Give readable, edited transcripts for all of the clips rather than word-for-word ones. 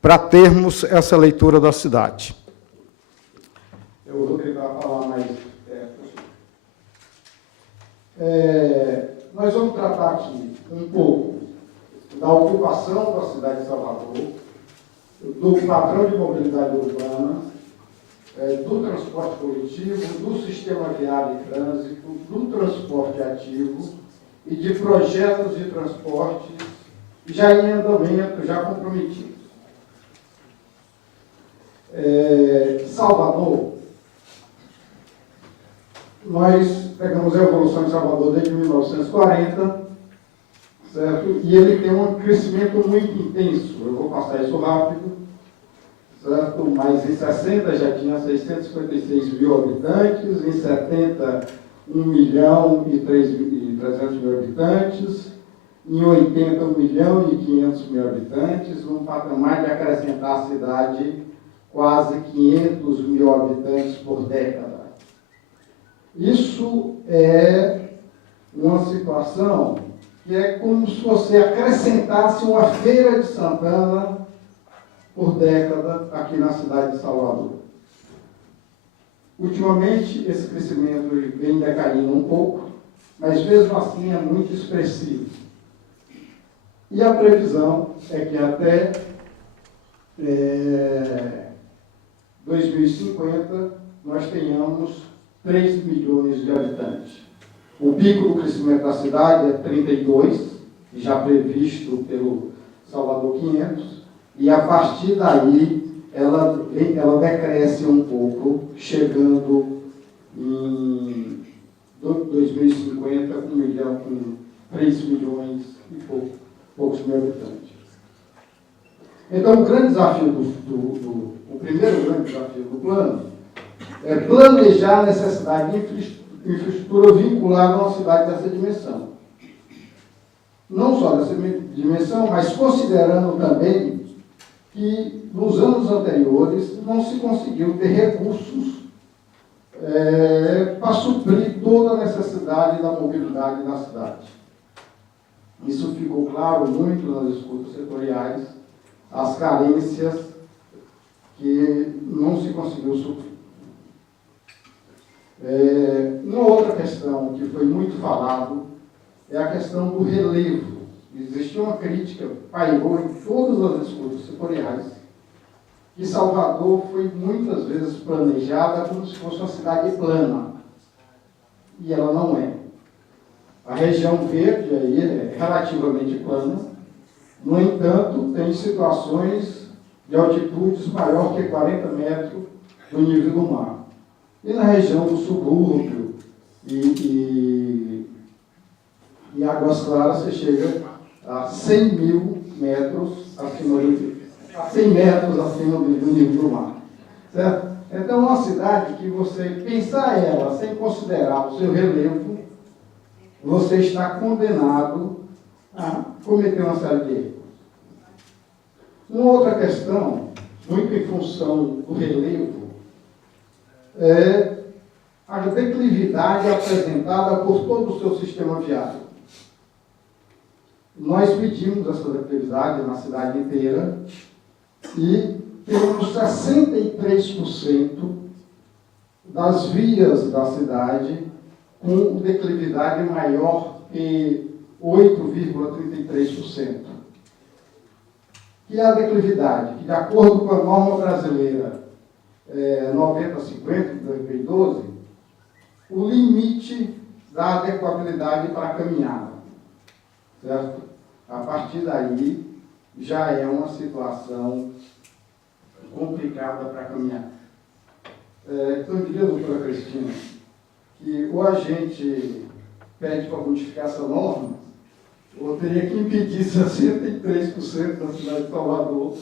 para termos essa leitura da cidade. Eu vou tentar falar mais perto. Nós vamos tratar aqui um pouco da ocupação da cidade de Salvador, do padrão de mobilidade urbana, do transporte coletivo, do sistema viário e trânsito, do transporte ativo e de projetos de transporte já em andamento, já comprometidos. Salvador, nós pegamos a evolução de Salvador desde 1940, certo? E ele tem um crescimento muito intenso. Eu vou passar isso rápido, certo? Mas em 60 já tinha 656 mil habitantes, em 70, 1 milhão e 300 mil habitantes, em 80, 1 milhão e 500 mil habitantes, um patamar de acrescentar à cidade quase 500 mil habitantes por década. Isso é uma situação que é como se você acrescentasse uma Feira de Santana por década aqui na cidade de Salvador. Ultimamente, esse crescimento vem decaindo um pouco, mas mesmo assim é muito expressivo. E a previsão é que até 2050 nós tenhamos 3 milhões de habitantes. O pico do crescimento da cidade é 32, já previsto pelo Salvador 500, e a partir daí ela decresce um pouco, chegando em 2050 com 3 milhões e poucos mil habitantes. Então, o grande desafio o primeiro grande desafio do plano é planejar a necessidade de infraestrutura vinculada a uma cidade dessa dimensão. Não só dessa dimensão, mas considerando também que nos anos anteriores não se conseguiu ter recursos para suprir toda a necessidade da mobilidade na cidade. Isso ficou claro muito nas escutas setoriais, as carências que não se conseguiu suprir. Uma outra questão que foi muito falado é a questão do relevo. Existia uma crítica, pairou em todas as escutas setoriais, que Salvador foi muitas vezes planejada como se fosse uma cidade plana. E ela não é. A região verde aí é relativamente plana, no entanto, tem situações de altitudes maior que 40 metros do nível do mar. E na região do subúrbio e Águas Claras, você chega a 100 mil metros acima a 100 metros acima do nível do mar. Certo? Então, é uma cidade que você pensar ela sem considerar o seu relevo, você está condenado a cometer uma série de erros. Uma outra questão, muito em função do relevo, é a declividade apresentada por todo o seu sistema viário. Nós medimos essa declividade na cidade inteira e temos 63% das vias da cidade com declividade maior que 8,33%. Que é a declividade, que de acordo com a norma brasileira 9050 de 2012, o limite da adequabilidade para a caminhada. Certo? A partir daí, já é uma situação complicada para caminhar. Então, eu diria, doutora Cristina, que ou a gente pede para modificar essa norma, ou teria que impedir 63% da cidade de Salvador,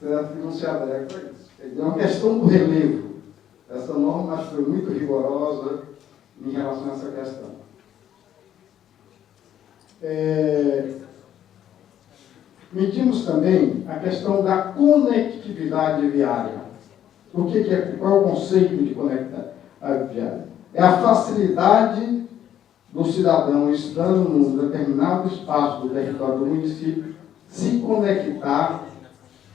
certo? Que não se adequa a isso. É uma questão do relevo. Essa norma acho que foi muito rigorosa em relação a essa questão. Medimos também a questão da conectividade viária. Qual é o conceito de conectividade viária? É a facilidade do cidadão, estando num determinado espaço do território do município, se conectar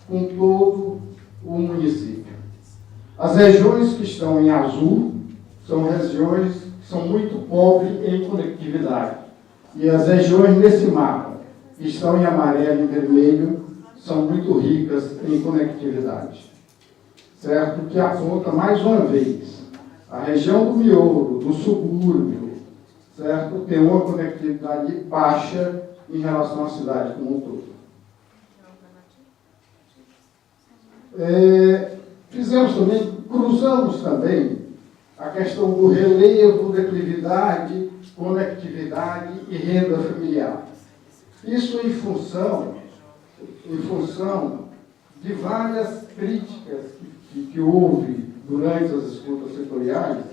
com todo o município. As regiões que estão em azul são regiões que são muito pobres em conectividade. E as regiões nesse mapa, que estão em amarelo e vermelho, são muito ricas em conectividade. Certo? Que aponta, mais uma vez, a região do miolo, do subúrbio, certo? Tem uma conectividade baixa em relação à cidade como um todo. Cruzamos também a questão do relevo, declividade, conectividade e renda familiar. Isso em função de várias críticas que houve durante as escutas setoriais,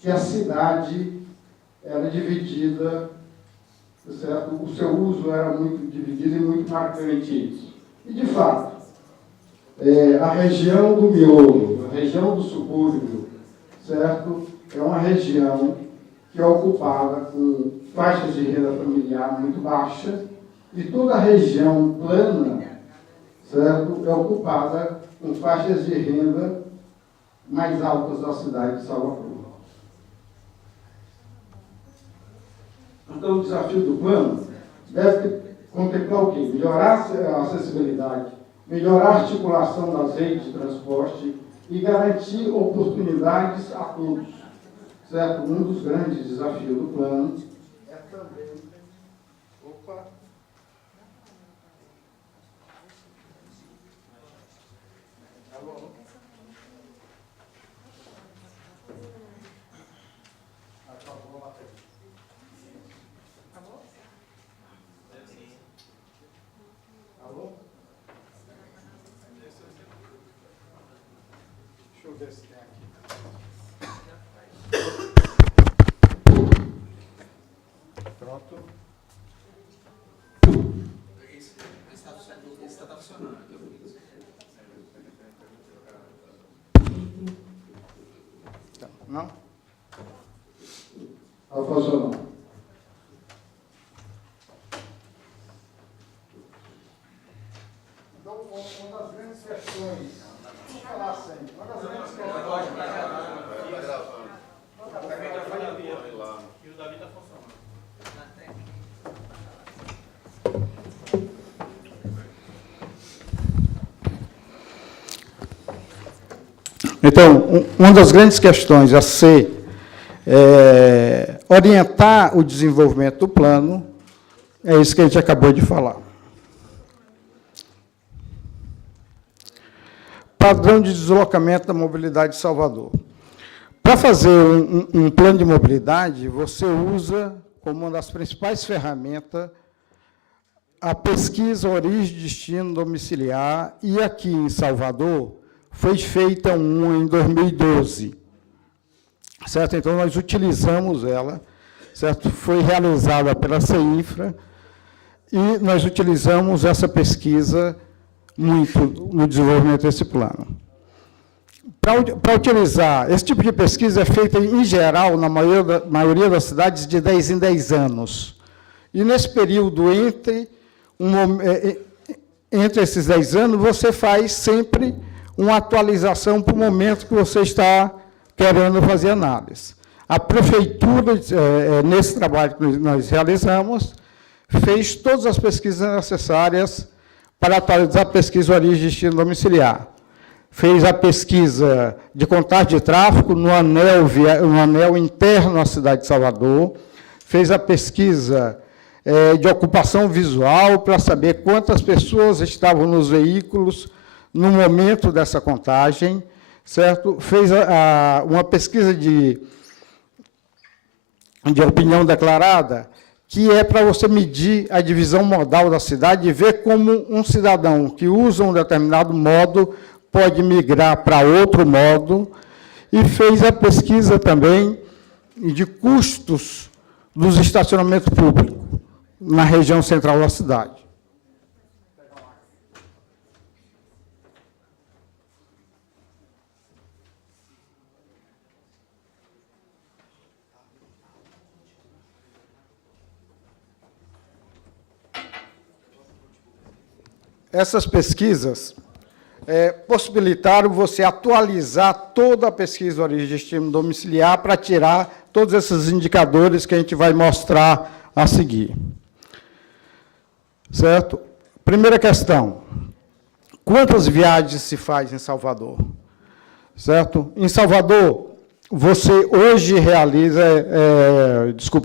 que a cidade era dividida, certo? O seu uso era muito dividido e muito marcante isso. E, de fato, a região do miolo, a região do subúrbio, certo? É uma região que é ocupada com faixas de renda familiar muito baixa, e toda a região plana, certo? É ocupada com faixas de renda mais altas da cidade de Salvador. Então, o desafio do plano deve contemplar o quê? Melhorar a acessibilidade, melhorar a articulação das redes de transporte e garantir oportunidades a todos. Certo? Um dos grandes desafios do plano é também... Opa! Alô? Acabou a matéria. Acabou? Alô? Deixa eu ver se tem aqui. Pronto. Esse está funcionando. Não? Está funcionando. Então, uma das grandes questões, vou falar sempre, uma das grandes questões... E o Davi está funcionando. Então, uma das grandes questões a ser orientar o desenvolvimento do plano é isso que a gente acabou de falar. Padrão de deslocamento da mobilidade de Salvador. Para fazer um plano de mobilidade, você usa como uma das principais ferramentas a pesquisa origem, destino, domiciliar, e aqui em Salvador foi feita uma em 2012, certo? Então, nós utilizamos ela, certo? Foi realizada pela CEINFRA, e nós utilizamos essa pesquisa muito no desenvolvimento desse plano. Para utilizar, esse tipo de pesquisa é feita, em geral, na maioria das cidades, de 10 em 10 anos. E, nesse período, entre esses 10 anos, você faz sempre uma atualização para o momento que você está querendo fazer análise. A prefeitura, nesse trabalho que nós realizamos, fez todas as pesquisas necessárias para atualizar a pesquisa origem e destino domiciliar. Fez a pesquisa de contagem de tráfego no anel interno à cidade de Salvador, fez a pesquisa de ocupação visual para saber quantas pessoas estavam nos veículos no momento dessa contagem, certo? Fez uma pesquisa de opinião declarada, que é para você medir a divisão modal da cidade e ver como um cidadão que usa um determinado modo pode migrar para outro modo, e fez a pesquisa também de custos dos estacionamentos públicos na região central da cidade. Essas pesquisas possibilitaram você atualizar toda a pesquisa origem e destino domiciliar para tirar todos esses indicadores que a gente vai mostrar a seguir. Certo? Primeira questão. Quantas viagens se faz em Salvador? Certo? Em Salvador, você hoje realiza,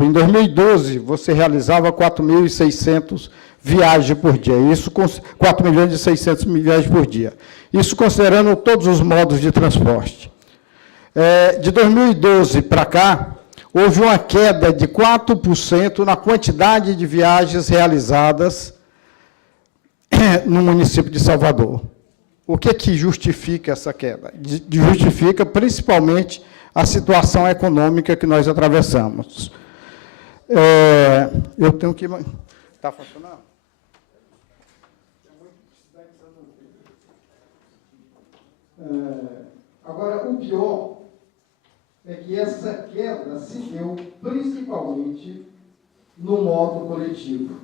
em 2012, você realizava 4.600 viagens por dia. Isso, 4.600.000 viagens por dia. Isso considerando todos os modos de transporte. De 2012 para cá, houve uma queda de 4% na quantidade de viagens realizadas no município de Salvador. O que justifica essa queda? Justifica, principalmente, a situação econômica que nós atravessamos. Eu tenho que... Está funcionando? Agora, o pior é que essa queda se deu principalmente no modo coletivo.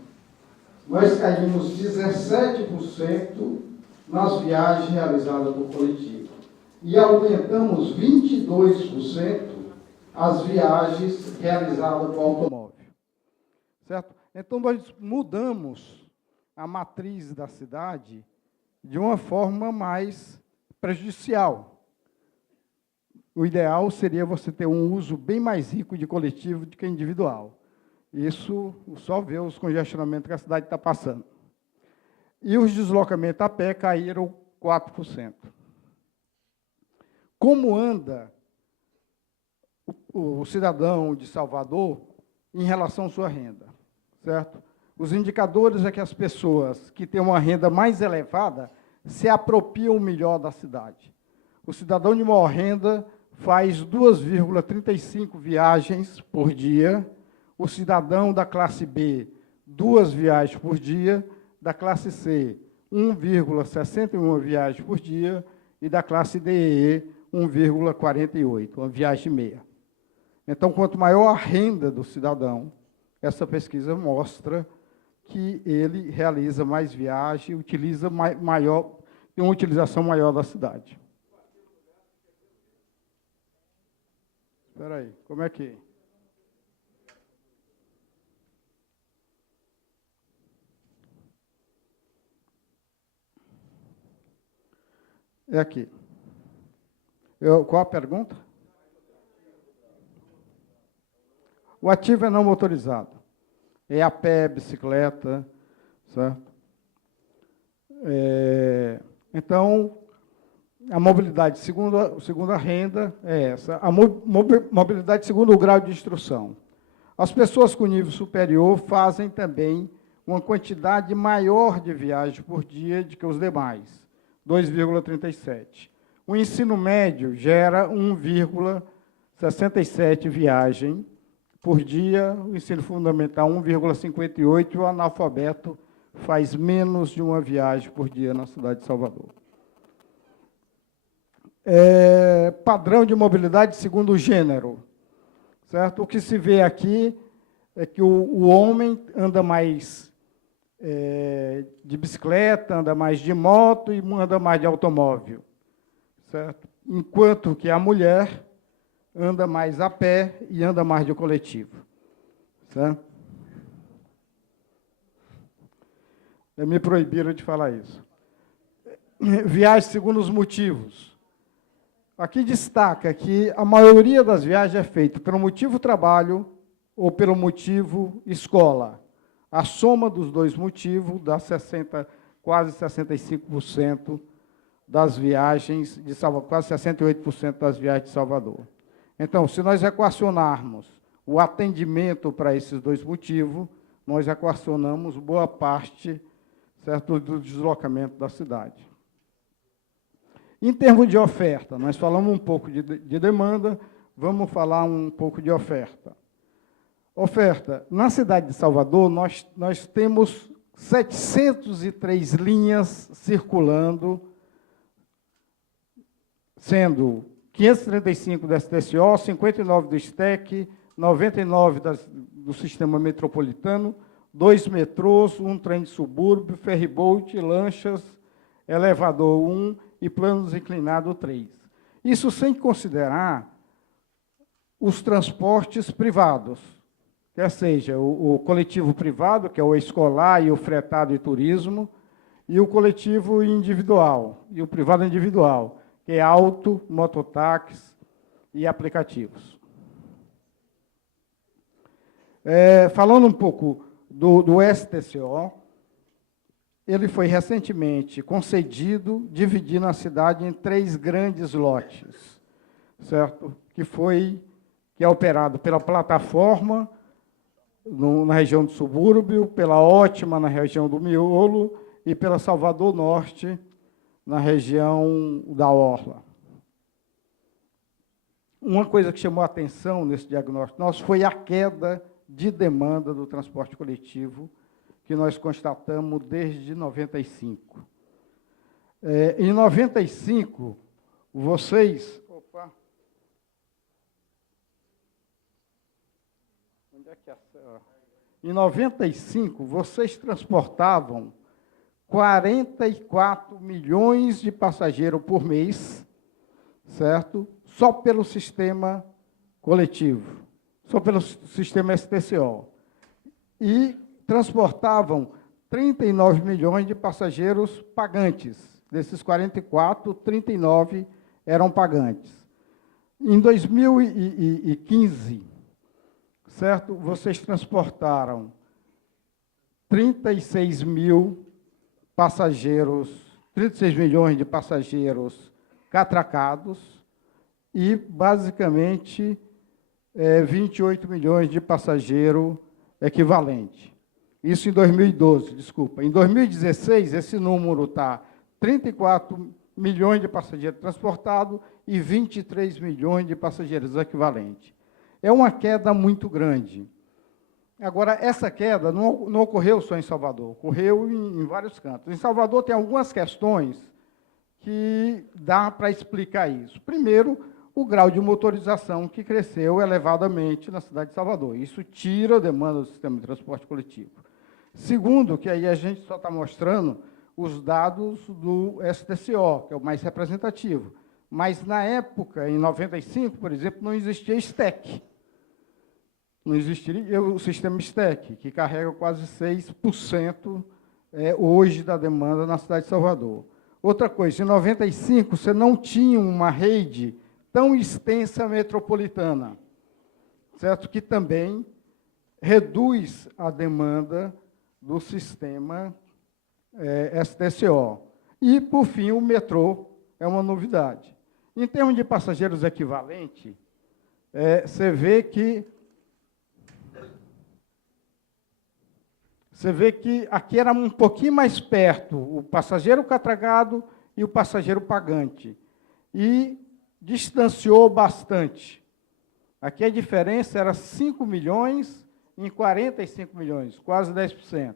Nós caímos 17% nas viagens realizadas por coletivo e aumentamos 22% as viagens realizadas por automóvel. Certo? Então, nós mudamos a matriz da cidade de uma forma mais prejudicial. O ideal seria você ter um uso bem mais rico de coletivo do que individual. Isso só vê os congestionamentos que a cidade está passando. E os deslocamentos a pé caíram 4%. Como anda o cidadão de Salvador em relação à sua renda? Certo? Os indicadores é que as pessoas que têm uma renda mais elevada se apropriam melhor da cidade. O cidadão de maior renda faz 2,35 viagens por dia, o cidadão da classe B, 2 viagens por dia, da classe C, 1,61 viagens por dia, e da classe D, 1,48, uma viagem e meia. Então, quanto maior a renda do cidadão, essa pesquisa mostra que ele realiza mais viagens, utiliza tem uma utilização maior da cidade. Espera aí, como é que... É aqui. Qual a pergunta? O ativo é não motorizado. É a pé, bicicleta, certo? Então, a mobilidade segundo a renda é essa. A mobilidade segundo o grau de instrução. As pessoas com nível superior fazem também uma quantidade maior de viagens por dia do que os demais, 2,37. O ensino médio gera 1,67 viagem por dia, o ensino fundamental 1,58, e o analfabeto faz menos de uma viagem por dia na cidade de Salvador. Padrão de mobilidade segundo o gênero. Certo? O que se vê aqui é que o homem anda mais de bicicleta, anda mais de moto e anda mais de automóvel. Certo? Enquanto que a mulher anda mais a pé e anda mais de coletivo. Certo? Me proibiram de falar isso. Viagem segundo os motivos. Aqui destaca que a maioria das viagens é feita pelo motivo trabalho ou pelo motivo escola. A soma dos dois motivos dá quase 65% das viagens de Salvador, quase 68% das viagens de Salvador. Então, se nós equacionarmos o atendimento para esses dois motivos, nós equacionamos boa parte, certo, do deslocamento da cidade. Em termos de oferta, nós falamos um pouco de demanda, vamos falar um pouco de oferta. Oferta. Na cidade de Salvador, nós temos 703 linhas circulando, sendo 535 da STCO, 59 do STEC, 99 do sistema metropolitano, 2 metrôs, um trem de subúrbio, ferryboat, lanchas, elevador 1 e plano inclinado 3. Isso sem considerar os transportes privados, quer seja o coletivo privado, que é o escolar e o fretado e turismo, e o coletivo individual, e o privado individual, que é auto, mototáxi e aplicativos. Falando um pouco do STCO, ele foi recentemente concedido, dividindo a cidade em 3 grandes lotes, certo? Que é operado pela plataforma, na região do subúrbio, pela Ótima, na região do Miolo, e pela Salvador Norte, na região da Orla. Uma coisa que chamou a atenção nesse diagnóstico nosso foi a queda de demanda do transporte coletivo, que nós constatamos desde 95. Em 95, vocês... Opa! Onde é que é? Em 95, vocês transportavam 44 milhões de passageiros por mês, certo? Só pelo sistema coletivo, só pelo sistema STCO. E transportavam 39 milhões de passageiros pagantes. Desses 44, 39 eram pagantes. Em 2015, certo? Vocês transportaram 36 mil passageiros, 36 milhões de passageiros catracados e, basicamente, 28 milhões de passageiros equivalente. Isso em 2012, desculpa. Em 2016, esse número está 34 milhões de passageiros transportados e 23 milhões de passageiros equivalentes. É uma queda muito grande. Agora, essa queda não ocorreu só em Salvador, ocorreu em vários cantos. Em Salvador tem algumas questões que dá para explicar isso. Primeiro, o grau de motorização que cresceu elevadamente na cidade de Salvador. Isso tira a demanda do sistema de transporte coletivo. Segundo, que aí a gente só está mostrando os dados do STCO, que é o mais representativo. Mas, na época, em 95, por exemplo, não existia STEC. Não existiria o sistema STEC, que carrega quase 6% hoje da demanda na cidade de Salvador. Outra coisa, em 95, você não tinha uma rede tão extensa metropolitana, certo? Que também reduz a demanda do sistema STCO. E, por fim, o metrô é uma novidade. Em termos de passageiros equivalente, você vê que aqui era um pouquinho mais perto o passageiro catracado e o passageiro pagante. E distanciou bastante. Aqui a diferença era 5 milhões em 45 milhões, quase 10%.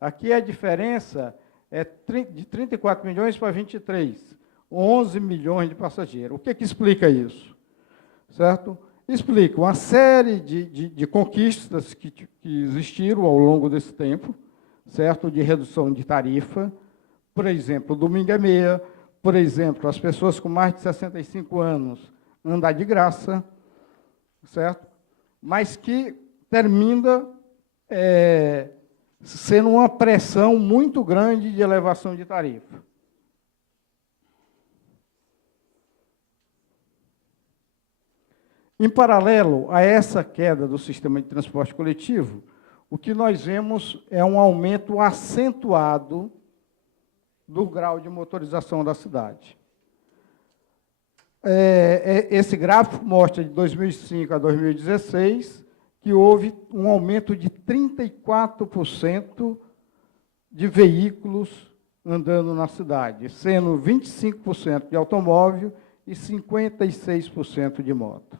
Aqui a diferença é de 34 milhões para 23, 11 milhões de passageiros. O que explica isso? Certo? Explica uma série de conquistas que existiram ao longo desse tempo, certo? De redução de tarifa, por exemplo, domingo é meia, por exemplo, as pessoas com mais de 65 anos andar de graça, certo? Mas que termina sendo uma pressão muito grande de elevação de tarifa. Em paralelo a essa queda do sistema de transporte coletivo, o que nós vemos é um aumento acentuado do grau de motorização da cidade. Esse gráfico mostra de 2005 a 2016 que houve um aumento de 34% de veículos andando na cidade, sendo 25% de automóvel e 56% de moto.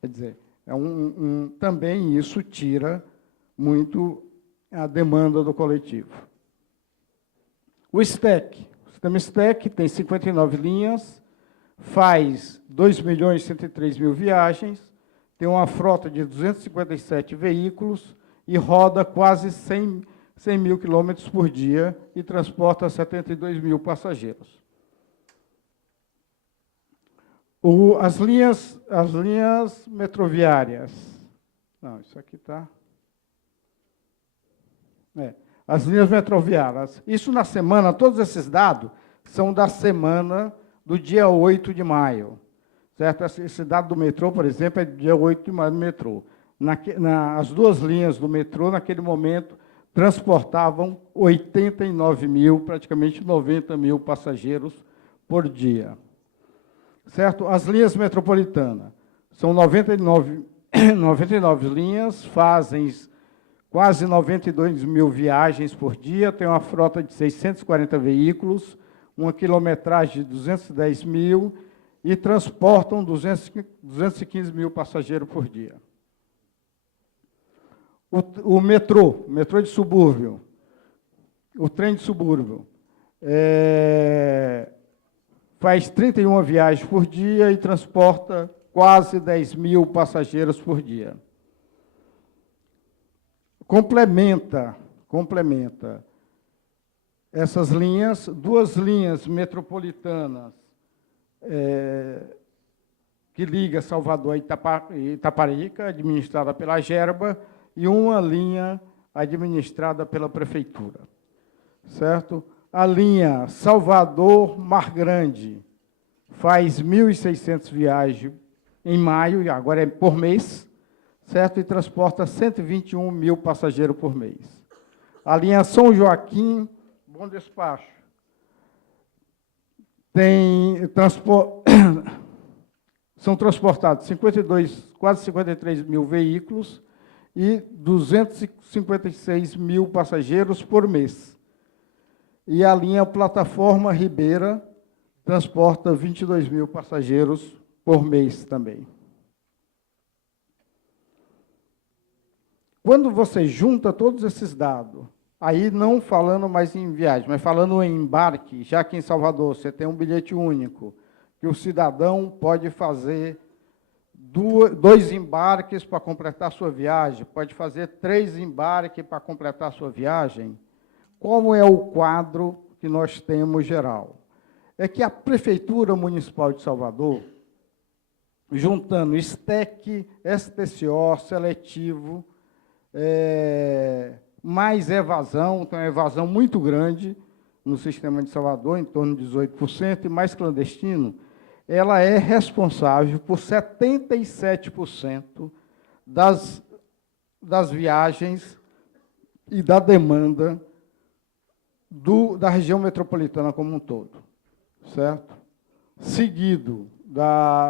Quer dizer, também isso tira muito a demanda do coletivo. O STEC. O sistema STEC tem 59 linhas, faz 2.103.000 viagens, tem uma frota de 257 veículos e roda quase 100 mil quilômetros por dia e transporta 72 mil passageiros. As linhas metroviárias. Não, isso aqui está... as linhas metroviárias. Isso na semana, todos esses dados são da semana do dia 8 de maio. Certo? Esse dado do metrô, por exemplo, é do dia 8 de maio do metrô. As duas linhas do metrô, naquele momento, transportavam 89 mil, praticamente 90 mil passageiros por dia. Certo? As linhas metropolitanas são 99 linhas, fazem quase 92 mil viagens por dia, tem uma frota de 640 veículos, uma quilometragem de 210 mil e transportam 215 mil passageiros por dia. O metrô de subúrbio, o trem de subúrbio, faz 31 viagens por dia e transporta quase 10 mil passageiros por dia. Complementa essas linhas, duas linhas metropolitanas que liga Salvador e Itaparica, administrada pela Gerba, e uma linha administrada pela Prefeitura. Certo? A linha Salvador-Mar Grande faz 1.600 viagens em maio, e agora é por mês, certo? E transporta 121 mil passageiros por mês. A linha São Joaquim, Bom Despacho, são transportados quase 53 mil veículos e 256 mil passageiros por mês. E a linha Plataforma Ribeira transporta 22 mil passageiros por mês também. Quando você junta todos esses dados, aí não falando mais em viagem, mas falando em embarque, já que em Salvador você tem um bilhete único, que o cidadão pode fazer 2 embarques para completar a sua viagem, pode fazer 3 embarques para completar a sua viagem. Como é o quadro que nós temos geral? É que a Prefeitura Municipal de Salvador, juntando STEC, STCO, seletivo, mais evasão, tem uma evasão muito grande no sistema de Salvador, em torno de 18%, e mais clandestino, ela é responsável por 77% das viagens e da demanda da região metropolitana como um todo, certo? Seguido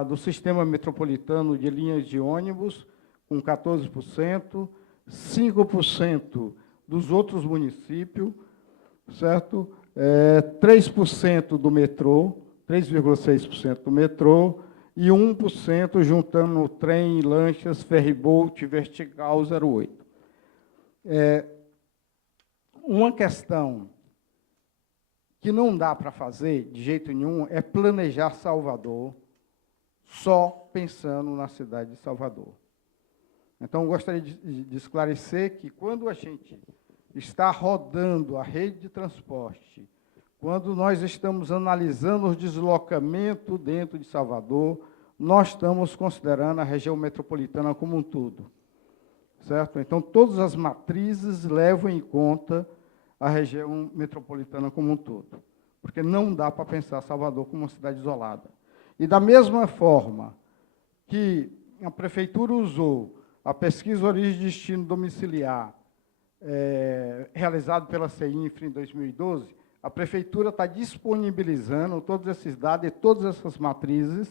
do sistema metropolitano de linhas de ônibus, com 14%, 5% dos outros municípios, certo? 3% do metrô, 3,6% do metrô, e 1% juntando o trem, lanchas, ferryboat, vertical 08. Uma questão que não dá para fazer, de jeito nenhum, é planejar Salvador só pensando na cidade de Salvador. Então, eu gostaria de esclarecer que, quando a gente está rodando a rede de transporte, quando nós estamos analisando os deslocamentos dentro de Salvador, nós estamos considerando a região metropolitana como um todo. Certo? Então, todas as matrizes levam em conta a região metropolitana como um todo, porque não dá para pensar Salvador como uma cidade isolada. E, da mesma forma que a Prefeitura usou a pesquisa origem e destino domiciliar, realizada pela CEINFRA em 2012, a Prefeitura está disponibilizando todos esses dados e todas essas matrizes,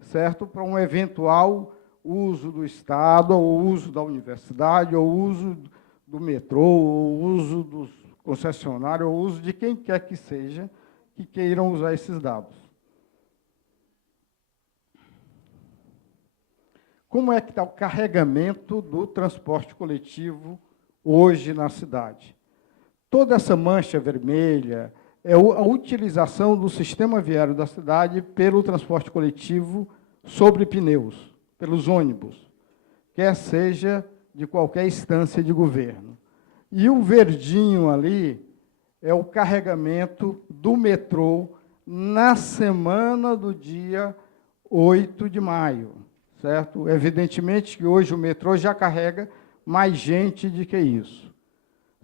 certo, para um eventual uso do Estado, ou uso da universidade, ou uso do metrô, ou uso dos concessionários, ou uso de quem quer que seja, que queiram usar esses dados. Como é que está o carregamento do transporte coletivo hoje na cidade? Toda essa mancha vermelha é a utilização do sistema viário da cidade pelo transporte coletivo sobre pneus, pelos ônibus, quer seja de qualquer instância de governo. E o verdinho ali é o carregamento do metrô na semana do dia 8 de maio, certo? Evidentemente que hoje o metrô já carrega mais gente do que isso,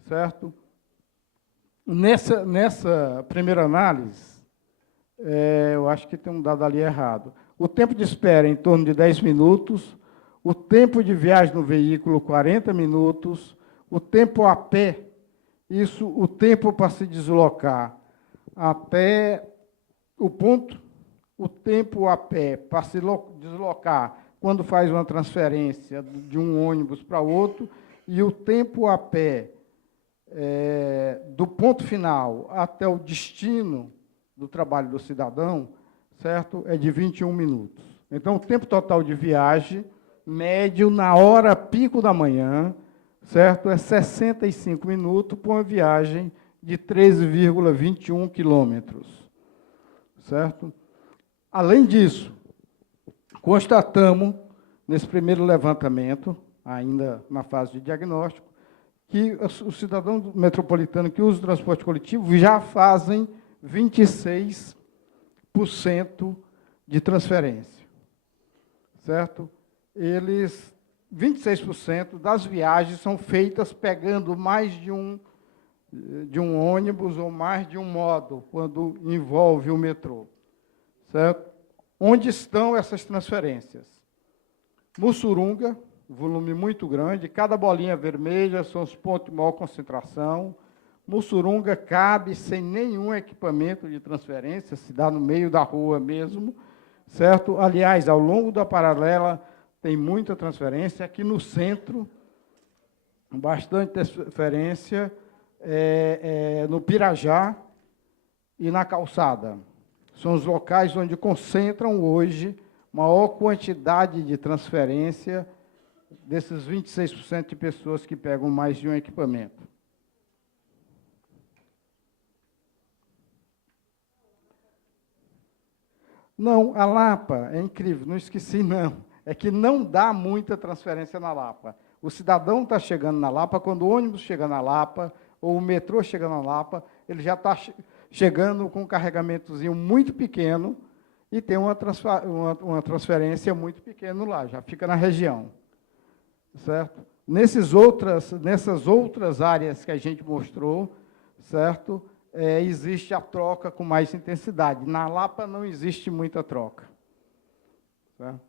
certo? Nessa primeira análise, eu acho que tem um dado ali errado. O tempo de espera é em torno de 10 minutos, o tempo de viagem no veículo, 40 minutos, o tempo a pé, isso, o tempo para se deslocar até o ponto, o tempo a pé para se deslocar quando faz uma transferência de um ônibus para outro, e o tempo a pé do ponto final até o destino do trabalho do cidadão, certo? É de 21 minutos. Então, o tempo total de viagem, médio, na hora pico da manhã, certo? É 65 minutos por uma viagem de 13,21 quilômetros, certo? Além disso, constatamos, nesse primeiro levantamento, ainda na fase de diagnóstico, que os cidadãos metropolitanos que usam o transporte coletivo já fazem 26% de transferência, certo? 26% das viagens são feitas pegando mais de um ônibus ou mais de um modo, quando envolve o metrô, certo? Onde estão essas transferências? Mussurunga, volume muito grande, cada bolinha vermelha são os pontos de maior concentração. Mussurunga cabe sem nenhum equipamento de transferência, se dá no meio da rua mesmo, certo? Aliás, ao longo da paralela tem muita transferência. Aqui no centro, bastante transferência, no Pirajá e na Calçada. São os locais onde concentram hoje maior quantidade de transferência desses 26% de pessoas que pegam mais de um equipamento. Não, a Lapa é incrível, não esqueci, não. É que não dá muita transferência na Lapa. O cidadão está chegando na Lapa, quando o ônibus chega na Lapa, ou o metrô chega na Lapa, ele já está chegando com um carregamentozinho muito pequeno e tem uma transferência muito pequena lá, já fica na região. Certo? Nessas outras áreas que a gente mostrou, certo? Existe a troca com mais intensidade. Na Lapa não existe muita troca. Certo?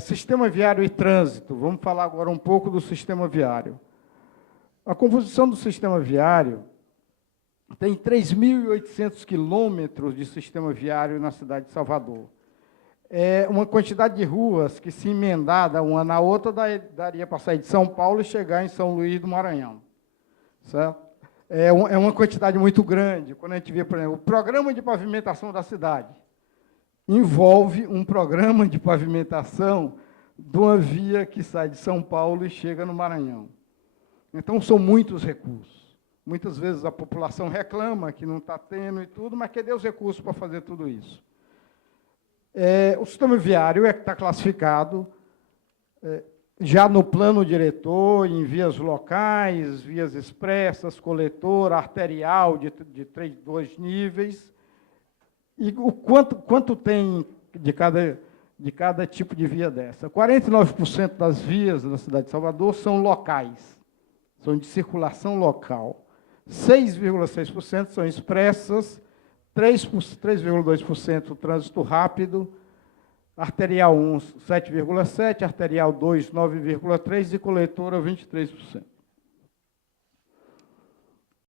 Sistema viário e trânsito. Vamos falar agora um pouco do sistema viário. A composição do sistema viário tem 3.800 quilômetros de sistema viário na cidade de Salvador. Uma quantidade de ruas que, se emendada uma na outra, daria para sair de São Paulo e chegar em São Luís do Maranhão. Certo? É uma quantidade muito grande. Quando a gente vê, por exemplo, o programa de pavimentação da cidade envolve um programa de pavimentação de uma via que sai de São Paulo e chega no Maranhão. Então, são muitos recursos. Muitas vezes a população reclama que não está tendo e tudo, mas cadê os recursos para fazer tudo isso? O sistema viário está classificado já no plano diretor, em vias locais, vias expressas, coletor, arterial de 2 níveis, e o quanto tem de cada tipo de via dessa. 49% das vias da cidade de Salvador são locais, são de circulação local. 6,6% são expressas, 3,2% trânsito rápido, arterial 1, 7,7%, arterial 2, 9,3% e coletora, 23%.